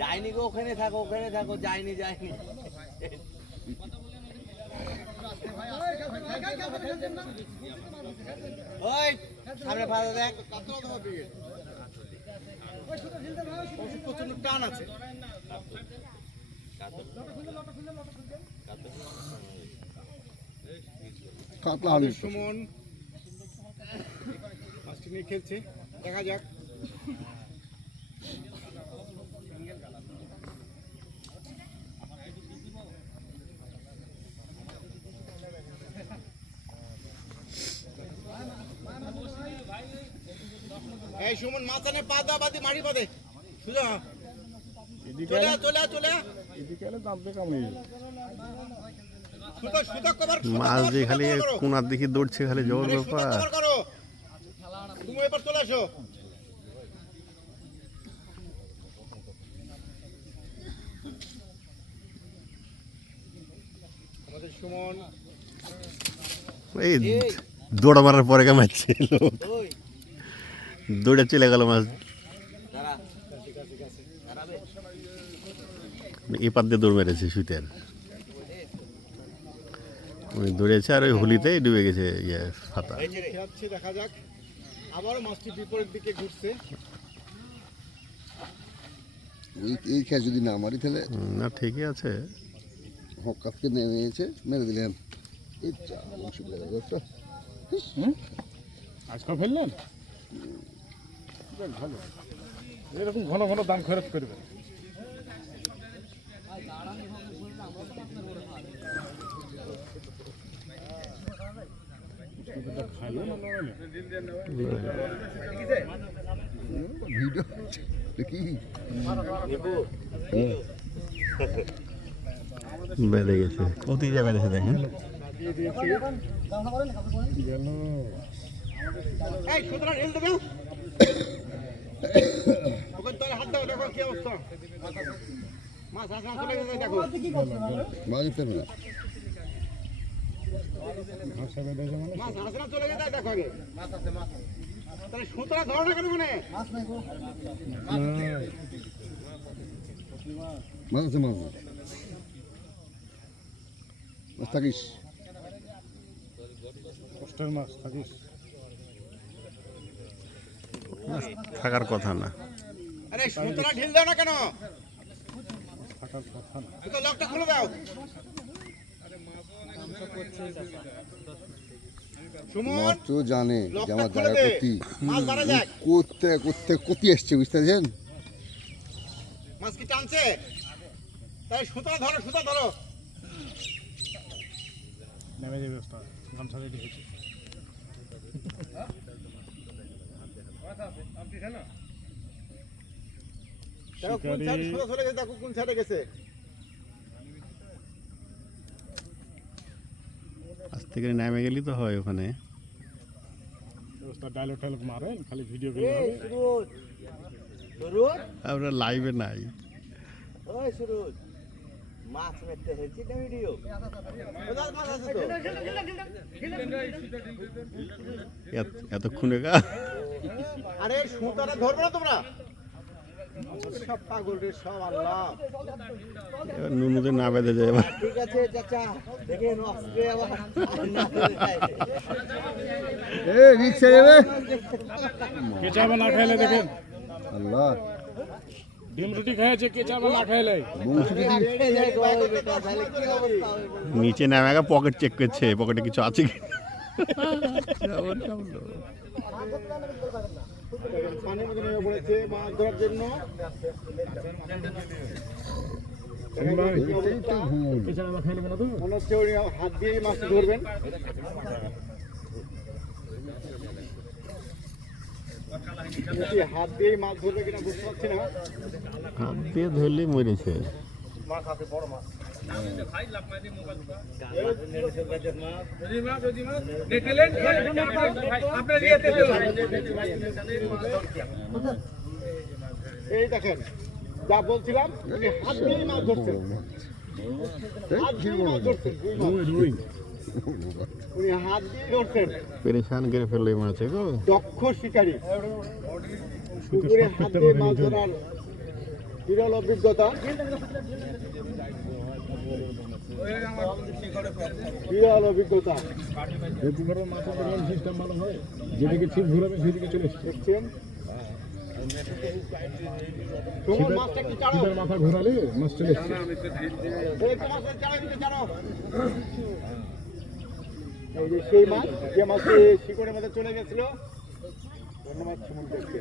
যায়নি গো, ওখানে থাকো, ওখানে থাকো, যায়নি যায়নি। ওই সামনে ফাঁদা দেখ, প্রচন্ড টান আছে। সুমন মাছটি নিয়ে খেলছে, দেখা যাক। এই সুমন মাথানে পা দা বাদি মারি পাদে সুজা চলে চলে চলে এদিকে এলে দাঁতে কামড়ে সুতা সুতা কভার মাছ দিয়ে খালি কোনার দিকে দৌড়ছে, খালি জোর ব্যাপার। তুমি এবার চলে আসো। আমাদের সুমন এই দৌড়া মারার পরে কামাচ্ছে লোক, দৌড়ে চলে গেল মাছ। এপার দিয়ে দৌড় মেরেছে সুইটার, ওই দৌড়েছে আর ওই হুলিতেই ডুবে গেছে ইয়ে ফাতা। দেখা যাক, আবারও মাছটি বিপরীত দিকে ঘুরছে। এই খেয়ে যদি না মারি তাহলে না, ঠিকই আছে। হকাতকে নেমেছে, মেরে দিলেন। আজকাল ফেললেন ভালো, এরকম ঘন ঘন দাম খরচ করবে। বেঁধে গেছে, কত জায়গায় বেঁধেছে দেখেন। সুতরাং ধরো না কেন মানে মাছ আছে, মাছ মাছ থাকিস, কষ্টের মাছ থাকিস, থাকার কথা না। আরে সুতরাং ঢিল দাও না কেন, থাকার কথা না। লকটা খুলে দাও। মাছ তো জানে যে আমার জায়গা করতে করতে কতি এসছে, বুঝতে পারছেন? মাছ কি টানছে? তাই সুতা ধরো, সুতা ধরো। নেমে যাবে ব্যবস্থা, গামছা রেডি হয়েছে। দেখো কোন সাইডে সুতা চলে গেছে, দেখো কোন সাইডে গেছে। আজ থেকে নেমে গেলি তো হয় ওখানে। ডায়লগ টাইলগ মারেন, খালি ভিডিও আমরা লাইভে নাই। ওই সুরজ মাছ মেরতে হয়েছে না ভিডিও? মাছ আছে তো এতক্ষণে গা। আরে সুতাটা ধরবে না তোমরা? সব পাগল রে, সব আল্লাহ। এবার নুনুদের না বেঁধে যায় এবার। ঠিক আছে চাচা, দেখেন অস্ত্রে আবার রিক্সা যাবে কেচাবা না খাইলে দেখেন, আল্লাহ ডিম রুটি খেয়েছে, কেচাবা না খাইলে। নিচে নামে গা, পকেট চেক করছে, পকেটে কিছু আছে কি। পানির মধ্যে নেমে পড়েছে মাছ ধরার জন্য। মনে হচ্ছে উনি হাত দিয়ে মাছ ধরবেন। হাত দিয়ে মাছ ধরবে কিনা বুঝতে পারছি না। হাত দিয়ে ধরলেই মরেছে। মাছ আছে, বড় মাছ। এই দেখেন, যা বলছিলাম, উনি হাত দিয়ে মাছ ধরছেন, হাত দিয়ে মাছ ধরছেন। উনি হাত দিয়ে ধরছেন, পেরেশান করে ফেললো এই মাছে গো। দক্ষ শিকারী, পুকুরে হাত দিয়ে মাছ ধরার বিরল অভিজ্ঞতা, বিরল অভিজ্ঞতা। এই পুকুরের মাথা ধরার সিস্টেম ভালো হয়, যেদিকে ছিপ ঘুরাবে সেদিকে চলে এসছে। দেখছেন তোমার মাছটা কি চাড়ো, ছিপের মাথা ঘোরালে মাছ চলে এসছে। এই তো মাছটা চাড়ো, দিতে চাড়ো। এই যে সেই মাছ, যে মাছটি শিকড়ের মধ্যে চলে গেছিল। ধন্যবাদ সুমন দেবকে।